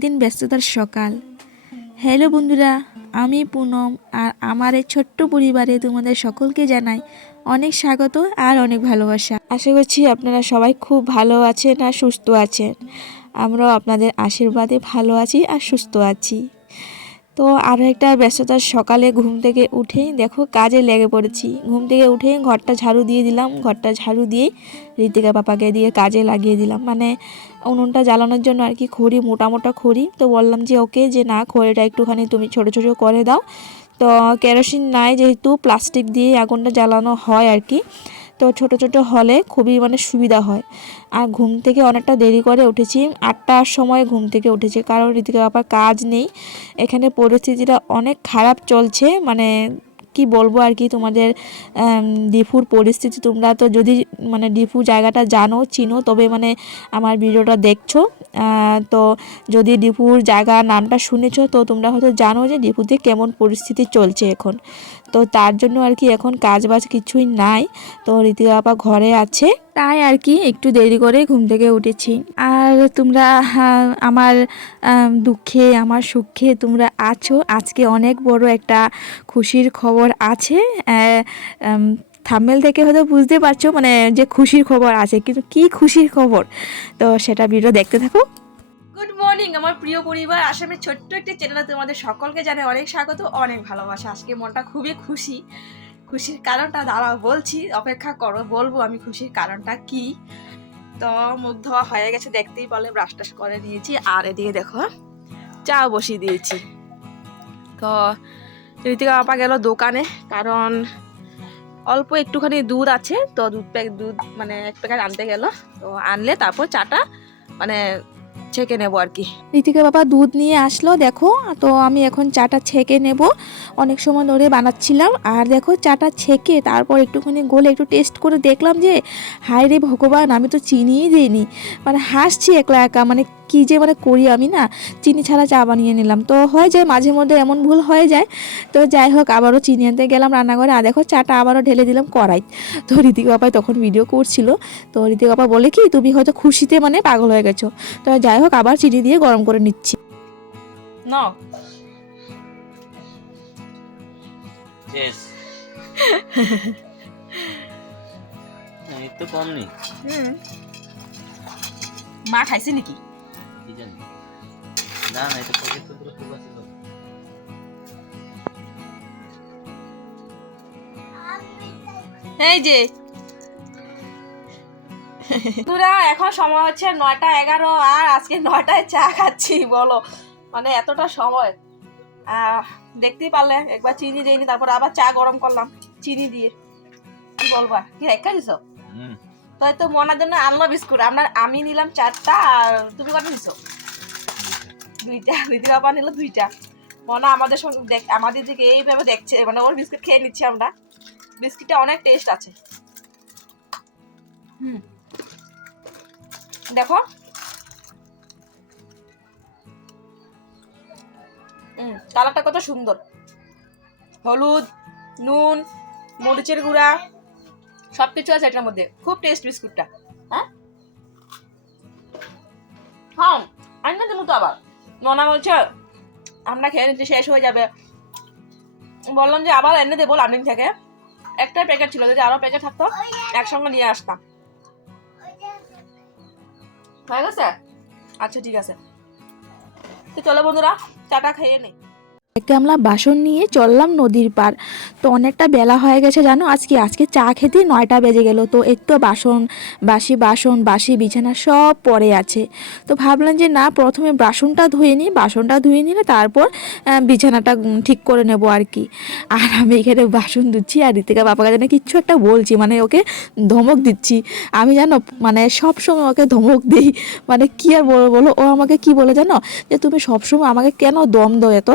একদিন ব্যস্ততার সকাল। হ্যালো বন্ধুরা, আমি পুনম আর আমার এই ছোট্ট পরিবারে তোমাদের সকলকে জানাই অনেক স্বাগত আর অনেক ভালোবাসা। আশা করছি আপনারা সবাই খুব ভালো আছেন আর সুস্থ আছেন। আমরাও আপনাদের আশীর্বাদে ভালো আছি আর সুস্থ আছি। তো আরও একটা ব্যস্ততার সকালে ঘুম থেকে উঠে দেখো কাজে লেগে পড়েছি। ঘুম থেকে উঠে ঘরটা ঝাড়ু দিয়ে দিলাম, ঘরটা ঝাড়ু দিয়ে ঋতিকা পাপাকে দিয়ে কাজে লাগিয়ে দিলাম। মানে উনুনটা জ্বালানোর জন্য আর কি খড়ি, মোটা মোটা খড়ি। তো বললাম যে, ওকে, যে না, খড়িটা একটুখানি তুমি ছোট ছোট করে দাও। তো কেরোসিন নাই যেহেতু, প্লাস্টিক দিয়ে আগুনটা জ্বালানো হয় আর কি। তো ছোট ছোট হলে খুবই মানে সুবিধা হয়। আর ঘুম থেকে অনেকটা দেরি করে উঠেছি, আটটার সময় ঘুম থেকে উঠেছি। কারণ ঋতিকা বাবার কাজ নেই। এখানে পরিস্থিতিটা অনেক খারাপ চলছে। মানে কি বলব আর কি তোমাদের ডিফুর পরিস্থিতি। তোমরা তো যদি মানে ডিফু জায়গাটা জানো, চিনো, তবে মানে আমার ভিডিওটা দেখছ। তো যদি ডিফুর জায়গা নামটা শুনেছো, তো তোমরা হয়তো জানো যে ডিফুতে কেমন পরিস্থিতি চলছে এখন। তো তার জন্য আর কি এখন কাজ বাজ কিছুই নাই। তো ঋতিকা বাবা ঘরে আছে। তাই আর কি একটু দেরি করে ঘুম থেকে উঠেছি। আর তোমরা আমার দুঃখে, আমার সুখে তোমরা আছো। আজকে অনেক বড় একটা খুশির খবর আছে। থামেল থেকে হয়তো বুঝতে পারছ মানে যে খুশির খবর আছে। কিন্তু কি খুশির খবর? তো সেটা ভিডিও দেখতে থাকো। মর্নিং আমার প্রিয় পরিবার, আসামের ছোট্ট একটি চ্যানেলে তোমাদের সকলকে জানে অনেক স্বাগত, অনেক ভালোবাসা। আজকে মনটা খুবই খুশি। খুশির কারণটা দাঁড়াও, বলছি, অপেক্ষা করো, বলব আমি খুশির কারণটা কি? তো মুখ ধোয়া হয়ে গেছে, দেখতেই বলে ব্রাশ টাশ করে নিয়েছি। আর এদিকে দেখো, চা বসিয়ে দিয়েছি। তো ঋতিকা বাপা গেল দোকানে, কারণ অল্প একটুখানি দুধ আছে, তো দুধ প্যাক দুধ মানে এক প্যাকেট আনতে গেল। তো আনলে তারপর চাটা মানে ছেঁকে নেব আর কি। ঋতিকা বাবা দুধ নিয়ে আসলো, দেখো। তো আমি এখন চাটা ছেঁকে নেব। অনেক সময় ধরে বানাচ্ছিলাম। আর দেখো, চাটা ছেঁকে তারপর একটুখানি গোলে একটু টেস্ট করে দেখলাম যে হায় রে ভগবান, আমি তো চিনিই দিইনি। মানে হাসছি একলা একা মানে কী যে মানে করি আমি না? চিনি ছাড়া চা বানিয়ে নিলাম। তো হয়ে যায় মাঝে মধ্যে এমন ভুল হয়ে যায়। তো যাই হোক আবারও চিনি আনতে গেলাম রান্নাঘরে। আর দেখো চাটা আবারও ঢেলে দিলাম কড়াই তো ঋতিক বাবাই তখন ভিডিও করছিল। তো ঋতিক বাবা বলে কি তুমি হয়তো খুশিতে মানে পাগল হয়ে গেছো। তো যাই হোক আবার চিনি দিয়ে গরম করে নিচ্ছি। নাও। Yes. তো কম নেই। মা খাইছে নাকি? কি জানি। না না এটা পকেট তো পুরো ফুল আছে এই যে। বন্ধুরা এখন সময় হচ্ছে নয়টা এগারো আর আজকে নয়টায় চা খাচ্ছি বলো। মানে এতটা সময়। আহ, দেখতেই পারলে একবার চিনি দিইনি তারপর আবার চা গরম করলাম চিনি দিয়ে। কি বলবা? কি রেখা হুম। তো তো মনার জন্য আনলো বিস্কুট আমরা, আমি নিলাম চারটা, আর তুমি কটা নিছো? দুইটা। দিদি বাবা নিল দুইটা। মনা আমাদের সঙ্গে দেখ, আমাদের দিকে এইভাবে দেখছে মানে ওর বিস্কুট খেয়ে নিচ্ছি আমরা। বিস্কুটটা অনেক টেস্ট আছে। হুম। দেখো। হুম কালারটা কত সুন্দর। হলুদ, নুন, মরিচের গুঁড়া। সব কিছু আছে এটার মধ্যে। খুব টেস্ট বিস্কুটটা। হ্যাঁ? হ্যাঁ আনলে দেবো তো আবার। মনা বলছে, আমরা খেয়ে নিচ্ছি, শেষ হয়ে যাবে। বললাম যে, আবার এনে দেবো লার্নিং থেকে। একটাই প্যাকেট ছিল, যদি আরও প্যাকেট থাকতো, একসঙ্গে নিয়ে আসতাম। হয়ে গেছে? আচ্ছা ঠিক আছে। তো চলো বন্ধুরা চাটা খেয়ে নেই এক গামলা বাসন নিয়ে চললাম নদীর পার তো অনেকটা বেলা হয়ে গেছে, জানো? আজকে আজকে চা খেতে নয়টা বেজে গেল। তো একটু বাসন, বাসি বাসন, বাসি বিছানা সব পড়ে আছে। তো ভাবলাম যে না, প্রথমে বাসনটা ধুয়ে নিই, বাসনটা ধুয়ে নিলে তারপর বিছানাটা ঠিক করে নেব আর কি। আর আমি এখানে বাসন ধুচ্ছি আর ঋতিকা বাবাকে যেন কিচ্ছু একটা বলছি মানে ওকে ধমক দিচ্ছি। আমি জানো মানে সব সময় ওকে ধমক দিই। মানে কি আর বলো বলো? ও আমাকে কি বলে জানো? যে তুমি সবসময় আমাকে কেন দম দাও এত?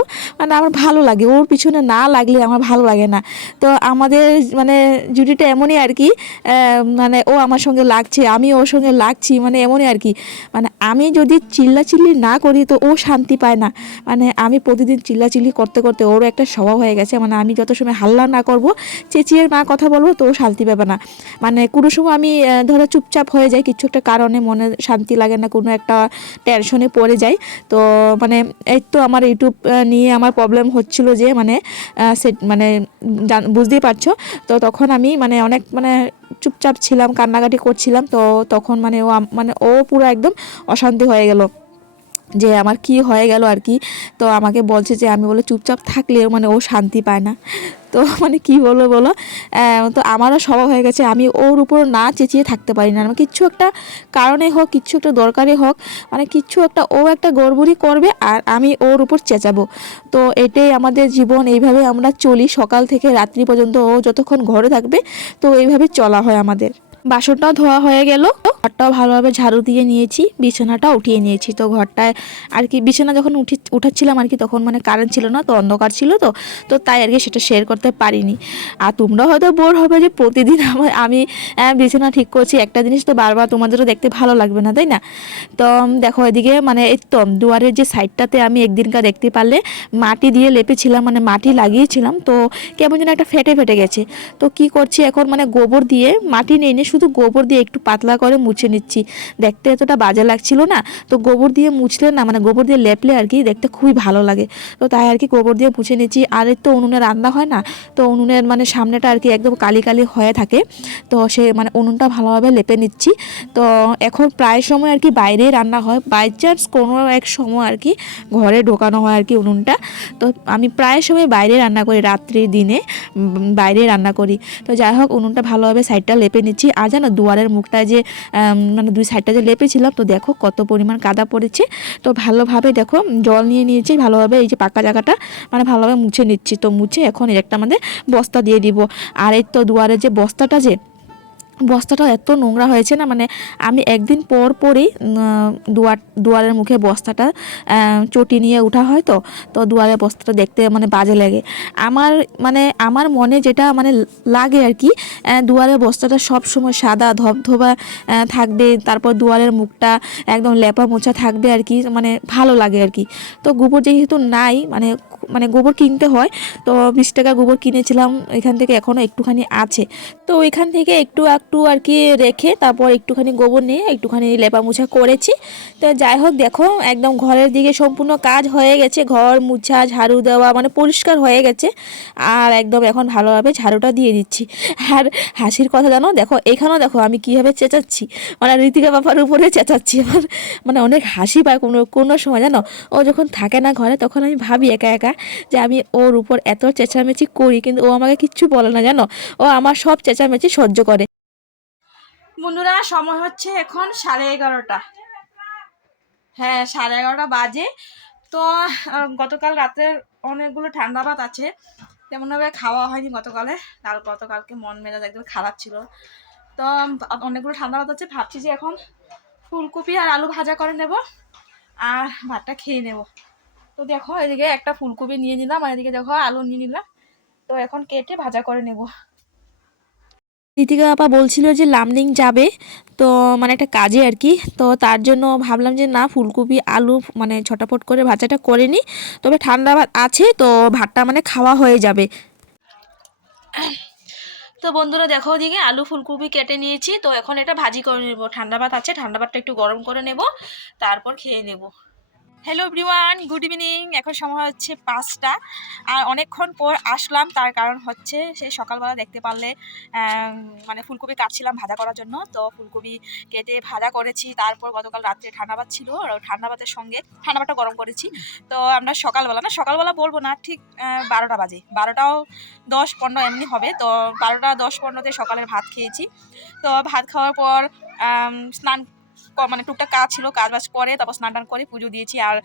মানে আমার ভালো লাগে, ওর পিছনে না লাগলে আমার ভালো লাগে না। তো আমাদের মানে জুটিটা এমনই আর কি মানে ও আমার সঙ্গে লাগছে, আমি ওর সঙ্গে লাগছি মানে এমনই আর কি। মানে আমি যদি চিল্লাচিল্লি না করি তো ও শান্তি পায় না। মানে আমি প্রতিদিন চিল্লাচিল্লি করতে করতে ওরও একটা স্বভাব হয়ে গেছে মানে আমি যত সময় হাল্লা না করব, চেঁচিয়ে না কথা বলব তো ও শান্তি পাবে না। মানে কোনো সময় আমি ধরো চুপচাপ হয়ে যাই, কিছু একটা কারণে মনে শান্তি লাগে না, কোনো একটা টেনশনে পড়ে যাই। তো মানে এই তো আমার ইউটিউব নিয়ে আমার প্রবলেম হচ্ছিল যে মানে সে মানে বুঝতেই পারছ? তো তখন আমি মানে অনেক মানে চুপচাপ ছিলাম, কান্নাকাটি করছিলাম। তো তখন মানে ও মানে ও পুরো একদম অশান্তি হয়ে গেল। যে আমার কি হয়ে গেল আর কি? তো আমাকে বলছে যে, আমি বলে চুপচাপ থাকলেও মানে ও শান্তি পায় না। তো মানে কি বলব বলো? তো আমারও স্বভাব হয়ে গেছে, আমি ওর উপর না চেঁচিয়ে থাকতে পারি না। মানে কিচ্ছু একটা কারণে হোক কিচ্ছু একটা দরকারে হোক মানে কিচ্ছু একটা ও একটা গড়বড়ি করবে আর আমি ওর উপর চেঁচাবো। তো এটাই আমাদের জীবন, এইভাবে আমরা চলি। সকাল থেকে রাত্রি পর্যন্ত ও যতক্ষণ ঘরে থাকবে, তো এইভাবে চলা হয় আমাদের। বাসনটাও ধোয়া হয়ে গেল। ঘরটাও ভালোভাবে ঝাড়ু দিয়ে নিয়েছি বিছানাটা উঠিয়ে নিয়েছি। তো ঘরটায় আর কি, বিছানা যখন উঠি, উঠাচ্ছিলাম আর কি, তখন মানে কারেন্ট ছিল না, তো অন্ধকার ছিল তো তো তাই আর কি সেটা শেয়ার করতে পারিনি। আর তোমরা হয়তো বোর হবে যে প্রতিদিন আমার, আমি বিছানা ঠিক করছি। একটা জিনিস তো বারবার তোমাদেরও দেখতে ভালো লাগবে না, তাই না? তো দেখো এদিকে মানে এই তো, দুয়ারের যে সাইডটাতে আমি একদিনকার দেখতে পারলে মাটি দিয়ে লেপেছিলাম মানে মাটি লাগিয়েছিলাম। তো কেমন যেন একটা ফেটে ফেটে গেছে। তো কি করছি এখন মানে গোবর দিয়ে মাটি নিয়ে এনে শুধু গোবর দিয়ে একটু পাতলা করে মুছে নিচ্ছি। দেখতে এতটা বাজে লাগছিল না, তো গোবর দিয়ে মুছলে না মানে গোবর দিয়ে লেপলে আর কি দেখতে খুবই ভালো লাগে। তো তাই আর কি গোবর দিয়ে মুছে নিচ্ছি। আর তো উনুনে রান্না হয় না, তো উনুনের মানে সামনেটা আর কি একদম কালি কালি হয়ে থাকে। তো সে মানে উনুনটা ভালোভাবে লেপে নিচ্ছি। তো এখন প্রায় সময় আর কি বাইরেই রান্না হয়। বাই চান্স কোনো এক সময় আর কি ঘরে ঢোকানো হয় আর কি উনুনটা। তো আমি প্রায় সময় বাইরে রান্না করি রাত্রি দিনে বাইরে রান্না করি। তো যাই হোক, উনুনটা ভালোভাবে সাইডটা লেপে নিচ্ছি। আর জানো, দুয়ারের মুখটা যে মানে দুই সাইডটা যে লেপেছিলাম, তো দেখো কত পরিমাণ কাদা পড়েছে। তো ভালোভাবে দেখো জল নিয়ে নিয়েছি, ভালোভাবে এই যে পাকা জায়গাটা মানে ভালোভাবে মুছে নিচ্ছি। তো মুছে এখন একটা আমাদের বস্তা দিয়ে দিব। আর এই তো দুয়ারের যে বস্তাটা যে বস্তাটা এত নোংরা হয়েছে না মানে আমি একদিন পর পরই দুয়ার, দুয়ারের মুখে বস্তাটা চটি নিয়ে ওঠা হয় তো তো দুয়ারের বস্তাটা দেখতে মানে বাজে লাগে। আমার মানে আমার মনে যেটা মানে লাগে আর কি দুয়ারের বস্তাটা সব সময় সাদা, ধবধবা থাকবে, তারপর দুয়ারের মুখটা একদম লেপা মোছা থাকবে আর কি মানে ভালো লাগে আর কি। তো গোবর যেহেতু নাই মানে মানে গোবর কিনতে হয়। তো বিশ টাকা গোবর কিনেছিলাম, এখান থেকে এখনও একটুখানি আছে। তো ওইখান থেকে একটু একটু আর কি রেখে তারপর একটুখানি গোবর নিয়ে একটুখানি লেপা মুছা করেছি। তো যাই হোক, দেখো একদম ঘরের দিকে সম্পূর্ণ কাজ হয়ে গেছে। ঘর মুছা, ঝাড়ু দেওয়া মানে পরিষ্কার হয়ে গেছে। আর একদম এখন ভালোভাবে ঝাড়ুটা দিয়ে দিচ্ছি। আর হাসির কথা জানো, দেখো এখানেও দেখো আমি কীভাবে চেঁচাচ্ছি। মানে ঋতিকা বাবার উপরে চেঁচাচ্ছি। আমার মানে অনেক হাসি পায় কোনো কোনো সময় জানো। ও যখন থাকে না ঘরে, তখন আমি ভাবি একা একা যে আমি ওর উপর এত চেঁচামেচি করি, কিন্তু ও আমাকে কিচ্ছু বলে না, জানো? ও আমার সব চেঁচামেচি সহ্য করে। বন্ধুরা, সময় হচ্ছে এখন সাড়ে এগারোটা। হ্যাঁ সাড়ে এগারোটা বাজে। তো গতকাল রাতের অনেকগুলো ঠান্ডা ভাত আছে। তেমনভাবে খাওয়া হয়নি গতকালে। কাল গতকালকে মন মেজাজ একদম খারাপ ছিল। তো, অনেকগুলো ঠান্ডা ভাত আছে। ভাবছি যে এখন ফুলকপি আর আলু ভাজা করে নেব। আর ভাতটা খেয়ে নেব। তো দেখো এদিকে একটা ফুলকপি নিয়ে নিলাম আর এদিকে দেখো আলু নিয়ে নিলাম। তো এখন কেটে ভাজা করে নেব। ঋতিকা আপা বলছিল যে লামডিং যাবে তো মানে একটা কাজে আর কি। তো তার জন্য ভাবলাম যে না ফুলকপি আলু মানে ছটাফট করে ভাজাটা করে নিই। তবে ঠান্ডা ভাত আছে তো ভাতটা মানে খাওয়া হয়ে যাবে। তো বন্ধুরা দেখো ওদিকে আলু ফুলকপি কেটে নিয়েছি। তো এখন এটা ভাজি করে নেব। ঠান্ডা ভাত আছে ঠান্ডা ভাতটা একটু গরম করে নেব তারপর খেয়ে নেব। হ্যালো এভরিওয়ান গুড ইভিনিং এখন সময় হচ্ছে পাঁচটা। আর অনেকক্ষণ পর আসলাম, তার কারণ হচ্ছে সেই সকালবেলা দেখতে পারলে মানে ফুলকপি কাটছিলাম ভাজা করার জন্য। তো ফুলকপি কেটে ভাজা করেছি। তারপর গতকাল রাত্রে ঠান্ডা ভাত ছিল আর ঠান্ডা ভাতের সঙ্গে ঠান্ডা ভাতটা গরম করেছি। তো আমরা সকালবেলা, না সকালবেলা বলব না, ঠিক বারোটা বাজে। বারোটাও দশ পনেরো এমনি হবে। তো বারোটা দশ পনেরোতে সকালের ভাত খেয়েছি। তো ভাত খাওয়ার পর স্নান মানে টুকটাক কাজ ছিল, কাজ বাজ করে, তারপর স্নান টান করে পুজো দিয়েছি আর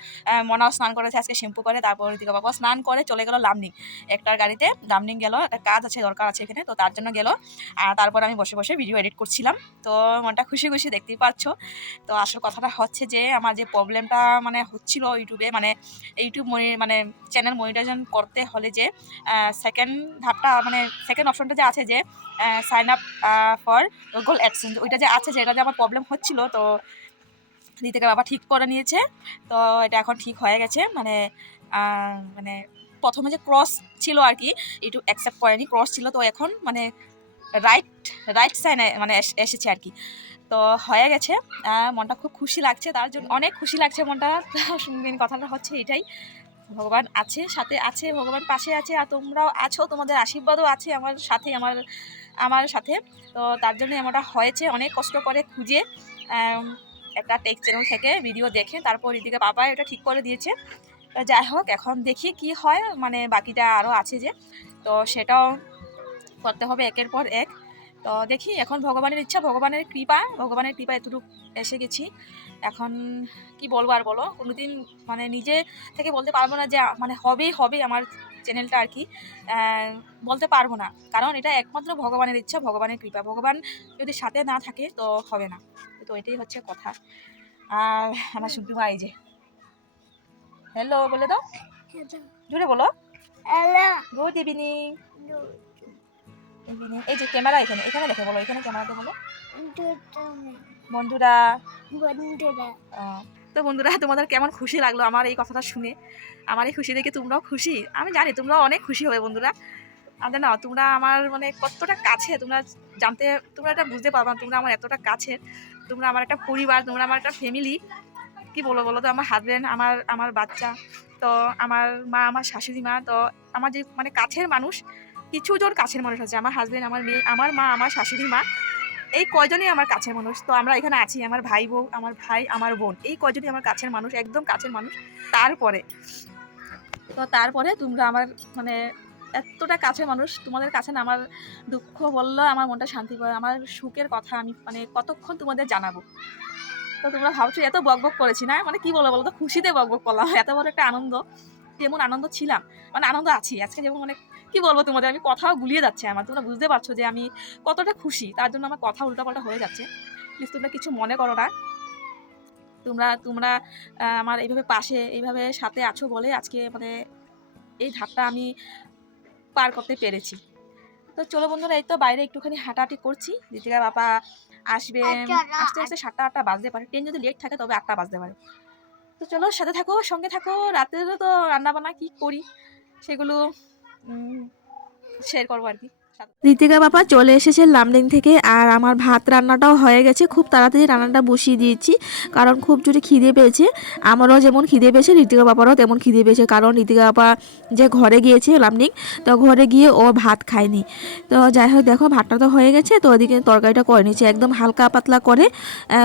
মনাও স্নান করেছে, আজকে শ্যাম্পু করে, তারপর ঋতিকা বাবা স্নান করে চলে গেল লামনিং একটার গাড়িতে লামনিং গেল, একটা কাজ আছে, দরকার আছে এখানে, তো তার জন্য গেল। আর তারপর আমি বসে বসে ভিডিও এডিট করছিলাম, তো মনটা খুশি খুশি দেখতেই পাচ্ছ। তো আসল কথাটা হচ্ছে যে, আমার যে প্রবলেমটা মানে হচ্ছিল ইউটিউবে মানে ইউটিউব মনি- মানে চ্যানেল মনিটাইজেশন করতে হলে যে সেকেন্ড ধাপটা মানে সেকেন্ড অপশনটা যে আছে যে sign up for Google AdSense ওইটা যে আছে যে, এটা যে আমার প্রবলেম হচ্ছিল, তো দিতে বাবা ঠিক করে নিয়েছে। তো এটা এখন ঠিক হয়ে গেছে। মানে মানে প্রথমে যে ক্রস ছিল আর কি একটু অ্যাকসেপ্ট করেনি ক্রস ছিল। তো এখন মানে রাইট রাইট সাইনে মানে এসেছে আর কি তো হয়ে গেছে। মনটা খুব খুশি লাগছে। তার জন্য অনেক খুশি লাগছে মনটা। মেন কথাটা হচ্ছে এটাই। ভগবান আছে, সাথে আছে, ভগবান পাশে আছে, আর তোমরাও আছো, তোমাদের আশীর্বাদও আছে আমার সাথে, আমার আমার সাথে। তো তার জন্য এমনটা হয়েছে। অনেক কষ্ট করে খুঁজে। একটা টেক চ্যানেল থেকে ভিডিও দেখে তারপর এদিকে বাবা এটা ঠিক করে দিয়েছে। যাই হোক, এখন দেখি কি হয় মানে বাকিটা আরও আছে যে। তো সেটাও করতে হবে একের পর এক। তো দেখি, এখন ভগবানের ইচ্ছা, ভগবানের কৃপা ভগবানের কৃপা এতটুকু এসে গেছি। এখন কি বলব আর বলো? কোনোদিন মানে নিজে থেকে বলতে পারব না যে মানে হবেই হবে আমার চ্যানেলটা আর কি। বলতে পারব না। কারণ এটা একমাত্র ভগবানের ইচ্ছা, ভগবানের কৃপা। ভগবান যদি সাথে না থাকে, তো হবে না। তো এটাই হচ্ছে কথা। আর আমার শুধু ভাই যে। হ্যালো বলে দাও। জুড়ে বলো। গুড ইভিনিং ইভিনিং এই যে ক্যামেরা এখানে এখানে দেখে বলো এখানে ক্যামেরাতে বলো। বন্ধুরা। আহ, তো বন্ধুরা তোমাদের কেমন খুশি লাগল আমার এই কথাটা শুনে? আমার এই খুশি দেখে তোমরাও খুশি? আমি জানি তোমরাও অনেক খুশি হবে বন্ধুরা। আর না তোমরা আমার মানে কতটা কাছে তোমরা জানতে তোমরা এটা বুঝতে পারবা তোমরা আমার এতটা কাছের। তোমরা আমার একটা পরিবার, তোমরা আমার একটা ফ্যামিলি কি বলো বলো তো? আমার হাজব্যান্ড আমার আমার বাচ্চা, তো আমার মা, আমার শাশুড়ি মা, তো আমার যে মানে কাছের মানুষ, কিছু জন কাছের মানুষ আছে। আমার হাজব্যান্ড আমার মেয়ে, আমার মা, আমার শাশুড়ি মা, এই কয়জনই আমার কাছের মানুষ। তো আমরা এখানে আছি, আমার ভাই বউ, আমার ভাই, আমার বোন। এই কয়জনই আমার কাছের মানুষ, একদম কাছের মানুষ। তারপরে, তো তারপরে তোমরা আমার মানে এতটা কাছের মানুষ, তোমাদের কাছে না আমার দুঃখ বললেও আমার মনটা শান্তি পায় আমার সুখের কথা আমি মানে কতক্ষণ তোমাদের জানাব? তো তোমরা ভাবছ এত বকবক করেছি না? মানে কি বলো বলো তো খুশিতে বকবক করলাম, এত বড় একটা আনন্দ যেমন আনন্দ ছিলাম। মানে আনন্দ আছি, আজকে যেমন মানে কি বলব তোমাদের? আমি কথাও গুলিয়ে যাচ্ছে আমার, তোমরা বুঝতে পারছ যে আমি কতটা খুশি, তার জন্য আমার কথা উল্টাপাল্টা হয়ে যাচ্ছে। প্লিজ তোমরা কিছু মনে করো না। তোমরা তোমরা আমার এইভাবে পাশে, এইভাবে সাথে আছো বলে আজকে মানে এই ধাপটা আমি পার করতে পেরেছি। তো চলো বন্ধুরা এই তো বাইরে একটুখানি হাঁটাহাঁটি করছি। দীপিকা বাবা আসবে। আস্তে আস্তে সাতটা আটটা বাজতে পারে। ট্রেন যদি লেট থাকে তবে আটটা বাজতে পারে। তো চলো সাথে থাকো সঙ্গে থাকো। রাতেরও তো রান্না বান্না কী করি সেগুলো শেয়ার করব আর কি। ঋতিকা বাবা চলে এসেছে লামডিং থেকে আর আমার ভাত রান্নাটাও হয়ে গেছে। খুব তাড়াতাড়ি রান্নাটা বসিয়ে দিয়েছি, কারণ খুব জোরে খিদে পেয়েছে। আমারও যেমন খিদে পেয়েছে, ঋতিকা বাবারও তেমন খিদে পেয়েছে, কারণ ঋতিকা বাবা যে ঘরে গিয়েছে লামডিং, তো ঘরে গিয়ে ও ভাত খায়নি। তো যাই হোক, দেখো ভাতটা তো হয়ে গেছে, তো ওদিকে তরকারিটা করে নিয়েছি। একদম হালকা পাতলা করে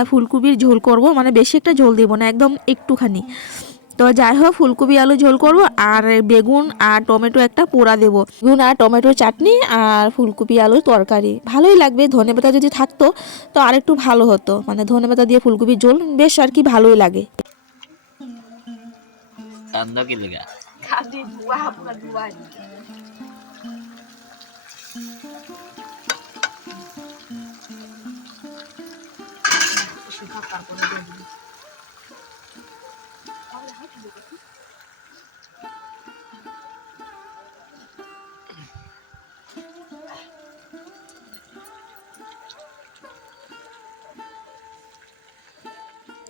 ফুলকপির ঝোল করব মানে বেশি একটা ঝোল দেবো না, একদম একটুখানি। তো যাই হোক ফুলকপি আলু ঝোল করব আর বেগুন আর টমেটো একটা পোড়া দেবো। বেগুন আর টমেটো চাটনি আর ফুলকপি আলুর তরকারি। ভালোই লাগবে ধনে পাতা যদি থাকতো তো আর একটু ভালো হতো। মানে ধনে পাতা দিয়ে ফুলকপির ঝোল বেশ আর কি ভালোই লাগে। কান্দ কি লেগা?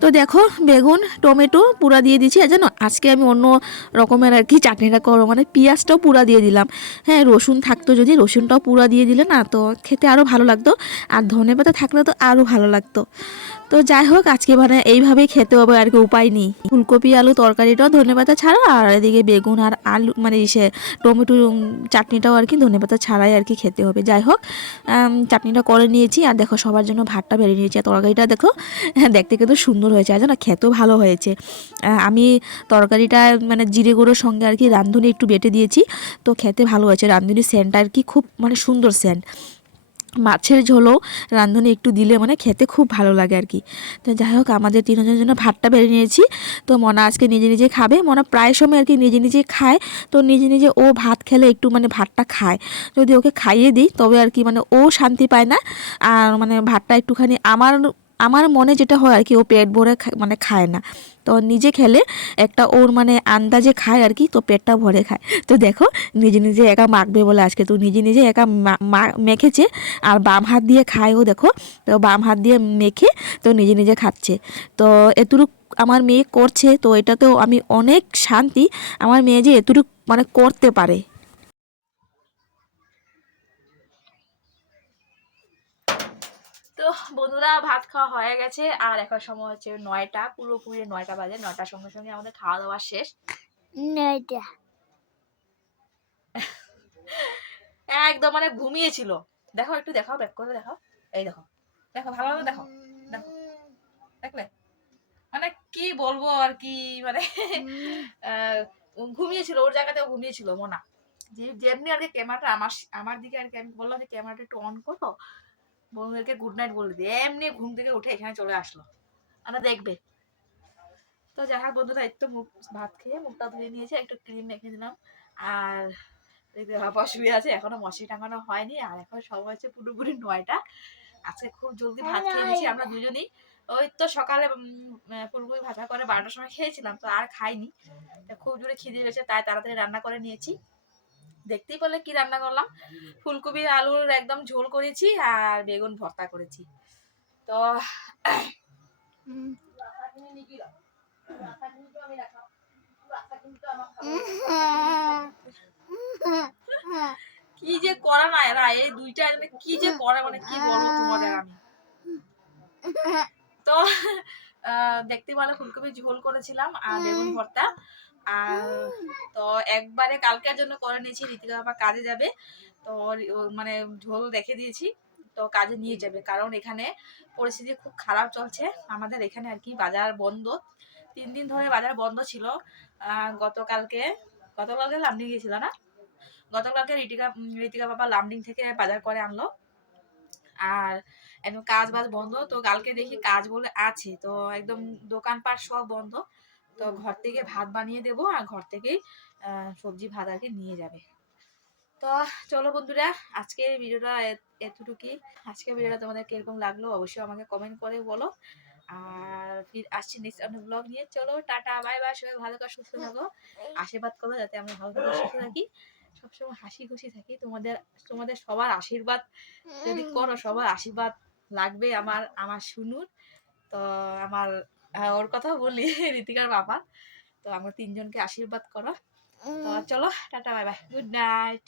তো দেখো, বেগুন, টমেটো পুরা দিয়ে দিয়েছি। আর জানো, আজকে আমি অন্য রকমের আর কি চাটনিটা করো মানে পেঁয়াজটাও পুরা দিয়ে দিলাম। হ্যাঁ রসুন থাকতো যদি, রসুনটাও পুরা দিয়ে দিলে না, তো খেতে আরও ভালো লাগতো। আর ধনে পাতা থাকলে তো আরও ভালো লাগতো। তো যাই হোক, আজকে মানে এইভাবেই খেতে হবে আর কি, উপায় নেই। ফুলকপি, আলু তরকারিটাও ধনে পাতা ছাড়া, আর এদিকে বেগুন আর আলু মানে ইসে টমেটো চাটনিটাও আর কি ধনে পাতা ছাড়াই আর কি খেতে হবে। যাই হোক চাটনিটা করে নিয়েছি, আর দেখো সবার জন্য ভাতটা বেড়ে নিয়েছি, আর তরকারিটা দেখো, দেখতে কিন্তু সুন্দর হয়েছে, আর জানো খেতেও ভালো হয়েছে। আমি তরকারিটা মানে জিরে গুঁড়োর সঙ্গে আর কি রাঁধুনি একটু বেটে দিয়েছি, তো খেতে ভালো হয়েছে। রাঁধুনির সেন্টটা আর কি খুব মানে সুন্দর সেন্ট মাছের ঝোলও রাঁধুনি একটু দিলে মানে খেতে খুব ভালো লাগে আর কি। তো যাই হোক, আমাদের তিনজনের জন্য ভাতটা বেড়ে নিয়েছি। তো মনা আজকে নিজে নিজে খাবে। মনা প্রায় সময় আর কি নিজে নিজে খায়। তো নিজে নিজে ও ভাত খেলে একটু মানে ভাতটা খায়। যদি ওকে খাইয়ে দিই, তবে আর কি মানে ও শান্তি পায় না। আর মানে ভাতটা একটুখানি আমার আমার মনে যেটা হয় আর কি, ও পেট ভরে মানে খায় না। তো নিজে খেলে একটা ওর মানে আন্দাজে খায় আর কি, তো পেটটা ভরে খায়। তো দেখো, নিজে নিজে একা মাখবে বলে আজকে। তো নিজে নিজে একা মেখেছে আর বাম হাত দিয়ে খায়ও দেখো। তো বাম হাত দিয়ে মেখে তো নিজে নিজে খাচ্ছে। তো এতটুক আমার মেয়ে করছে, তো এটাতেও আমি অনেক শান্তি। আমার মেয়ে যে এতটুক মানে করতে পারে তো বন্ধুরা ভাত খাওয়া হয়ে গেছে। আর এখন সময় হচ্ছে নয়টা পুরোপুরি নয়টা বাজে। নয়টার সঙ্গে সঙ্গে আমাদের খাওয়া দাওয়া শেষ। নয়টা। একদম মানে ঘুমিয়েছিল। দেখো একটু দেখাও ব্যাক করে দেখাও। এই দেখো দেখো ভালোভাবে দেখো দেখো দেখলে? মানে কি বলব আর কি মানে আহ, ঘুমিয়েছিল ওর জায়গাতেও ঘুমিয়েছিল মোনা। যে যেমনি আর কি ক্যামেরাটা আমার আমার দিকে আর কি আমি বললাম যে ক্যামেরাটা একটু অন করো। বন্ধুদেরকে গুড নাইট বলে দিয়ে এমনি ঘুম থেকে উঠে এখানে চলে আসলো। আমরা দেখবে। তো যাই হোক বন্ধুরা একটু মুখ ভাত খেয়ে মুখটা ধুয়ে নিয়েছে একটু ক্রিম মেখে দিলাম। আর বাবা শুয়ে আছে এখনও মশি টাঙানো হয়নি আর এখন সময় হচ্ছে পুরোপুরি নয়টা। আজকে খুব জলদি ভাত খেয়ে নিয়েছি আমরা দুজনেই। ওই তো সকালে ফুলকপি ভাজা করে বারোটার সময় খেয়েছিলাম তো আর খাইনি। খুব জোরে খিদে পেয়েছে তাই তাড়াতাড়ি রান্না করে নিয়েছি। দেখতেই পেলে কি রান্না করলাম। ফুলকপি আলুর একদম ঝোল করেছি আর বেগুন ভর্তা করেছি। তো কি যে করা না এরা এই দুইটা কি যে করে মানে কি বলব তোমাদের আমি। তো দেখতে পেলে ফুলকপি ঝোল করেছিলাম আর বেগুন ভর্তা। আর তো একবারে কালকের জন্য করে নিয়েছি ঋতিকা বাবা কাজে যাবে। তো মানে ঝোল রেখে দিয়েছি তো কাজে নিয়ে যাবে। কারণ এখানে পরিস্থিতি খুব খারাপ চলছে। আমাদের এখানে আর কি বাজার বন্ধ। তিন দিন ধরে বাজার বন্ধ ছিল। গতকালকে গতকালকে লামডিং গিয়েছিল না? গতকালকে ঋতিকা ঋতিকা বাবা লামডিং থেকে বাজার করে আনলো। আর একদম কাজ বাজ বন্ধ। তো কালকে দেখি কাজ বলে আছে। তো একদম দোকানপাট সব বন্ধ। তো ঘর থেকে ভাত বানিয়ে দেবো আর ঘর থেকেই সবজি ভাত আর কি নিয়ে যাবে। তো চলো বন্ধুরা আজকের ভিডিওটা এতটুকুই। আজকের ভিডিওটা তোমাদের কীরকম লাগল অবশ্যই আমাকে কমেন্ট করে বলো। আর ফির আসছি নেক্সট অন্য ব্লগ নিয়ে। চলো টাটা বাই বাই সবাই ভালো করে সুস্থ থাকো। আশীর্বাদ করো যাতে আমরা ভালো করে সুস্থ থাকি। সবসময় হাসি খুশি থাকি। তোমাদের তোমাদের সবার আশীর্বাদ যদি করো সবার আশীর্বাদ লাগবে আমার আমার শুনুন। তো আমার ওর কথা বলি ঋতিকার বাবা। তো আমরা তিনজনকে আশীর্বাদ করো। তো চলো tata bye bye. Good night.